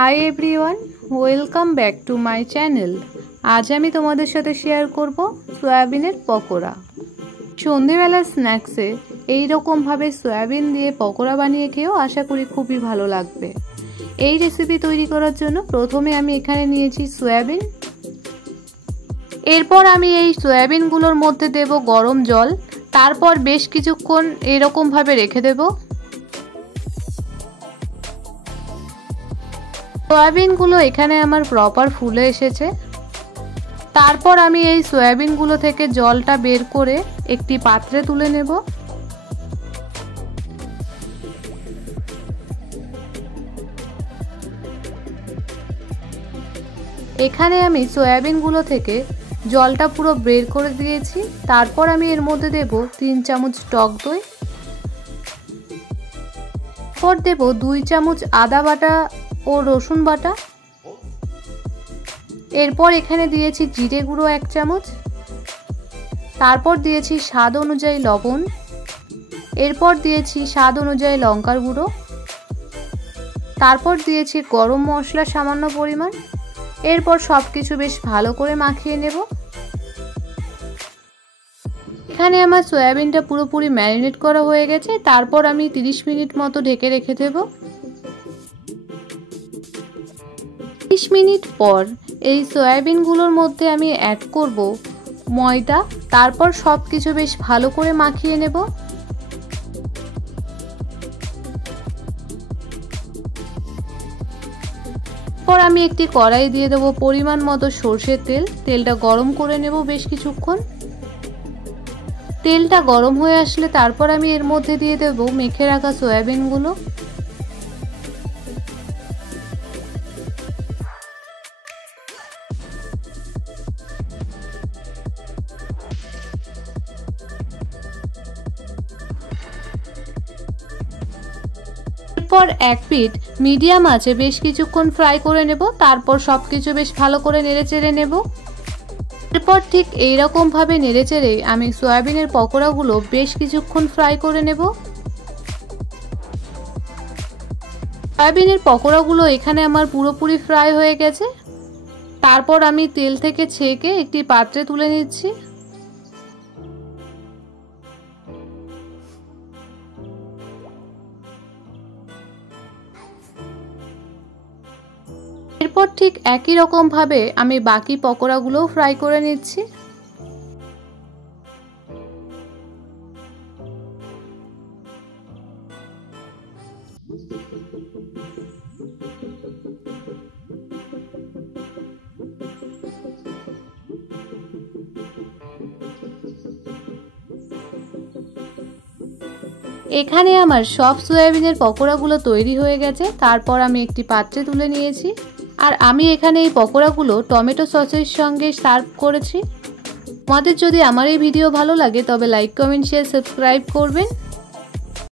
Hi everyone, welcome back to my channel. আজ আমি তোমাদের সাথে শেয়ার করব সয়াবিনের পকোড়া। সন্ধেবেলা স্ন্যাক্সে এই রকমভাবে সয়াবিন দিয়ে পকোড়া বানিয়ে খেয়েও আশা করি খুবই ভালো লাগবে। এই রেসিপি তৈরি করার জন্য প্রথমে আমি এখানে নিয়েছি সয়াবিন। এরপর আমি এই সয়াবিনগুলোর মধ্যে দেব গরম জল, তারপর বেশ কিছুক্ষণ এরকমভাবে রেখে দেব। সয়াবিনগুলো এখানে আমার প্রপার ফুলে এসেছে। তারপর আমি এই সয়াবিনগুলো থেকে জলটা বের করে একটি পাত্রে তুলে নেব। এখানে আমি সয়াবিনগুলো থেকে জলটা পুরো বের করে দিয়েছি। তারপর আমি এর মধ্যে দেব 3 চামচ টক দই, তারপর দেব 2 চামচ আদা বাটা ও রসুন বাটা। এরপর এখানে দিয়েছি জিরে গুঁড়ো 1 চামচ, তারপর দিয়েছি স্বাদ অনুযায়ী লবণ, এরপর দিয়েছি স্বাদ অনুযায়ী লঙ্কার গুঁড়ো, তারপর দিয়েছি গরম মশলা সামান্য পরিমাণ। এরপর সবকিছু বেশ ভালো করে মাখিয়ে নেব। এখানে আমার সয়াবিনটা পুরোপুরি ম্যারিনেট করা হয়ে গেছে। তারপর আমি 30 মিনিট মতো ঢেকে রেখে দেব। 30 মিনিট পর এই সয়াবিনগুলোর মধ্যে আমি অ্যাড করব ময়দা। তারপর সবকিছু বেশ ভালো করে মাখিয়ে নেব। পর আমি একটি কড়াই দিয়ে দেব পরিমাণ মতো সরষের তেল। তেলটা গরম করে নেব বেশ কিছুক্ষণ। তেলটা গরম হয়ে আসলে তারপর আমি এর মধ্যে দিয়ে দেব মেখে রাখা সয়াবিনগুলো। এরপর এক পিঠ মিডিয়াম আঁচে বেশ কিছুক্ষণ ফ্রাই করে নেব। তারপর সবকিছু বেশ ভালো করে নেড়েচেড়ে নেব। এরপর ঠিক এইরকম ভাবে নেড়েচেড়ে আমি সয়াবিনের পকোড়াগুলো বেশ কিছুক্ষণ ফ্রাই করে নেব। সয়াবিনের পকোড়াগুলো এখানে আমার পুরোপুরি ফ্রাই হয়ে গেছে। তারপর আমি তেল থেকে ছেঁকে একটি পাত্রে তুলে নিচ্ছি। এরপর ঠিক একই রকম ভাবে আমি বাকি পকোড়াগুলোও ফ্রাই করে নিচ্ছি। এখানে আমার সব সয়াবিনের পকোড়াগুলো তৈরি হয়ে গেছে। তারপর আমি একটি পাত্রে তুলে নিয়েছি। আর আমি এখানে এই পকোড়াগুলো টমেটো সসের সঙ্গে সার্ভ করেছি। তোমাদের যদি আমার এই ভিডিও ভালো লাগে তবে লাইক, কমেন্ট, শেয়ার, সাবস্ক্রাইব করবেন।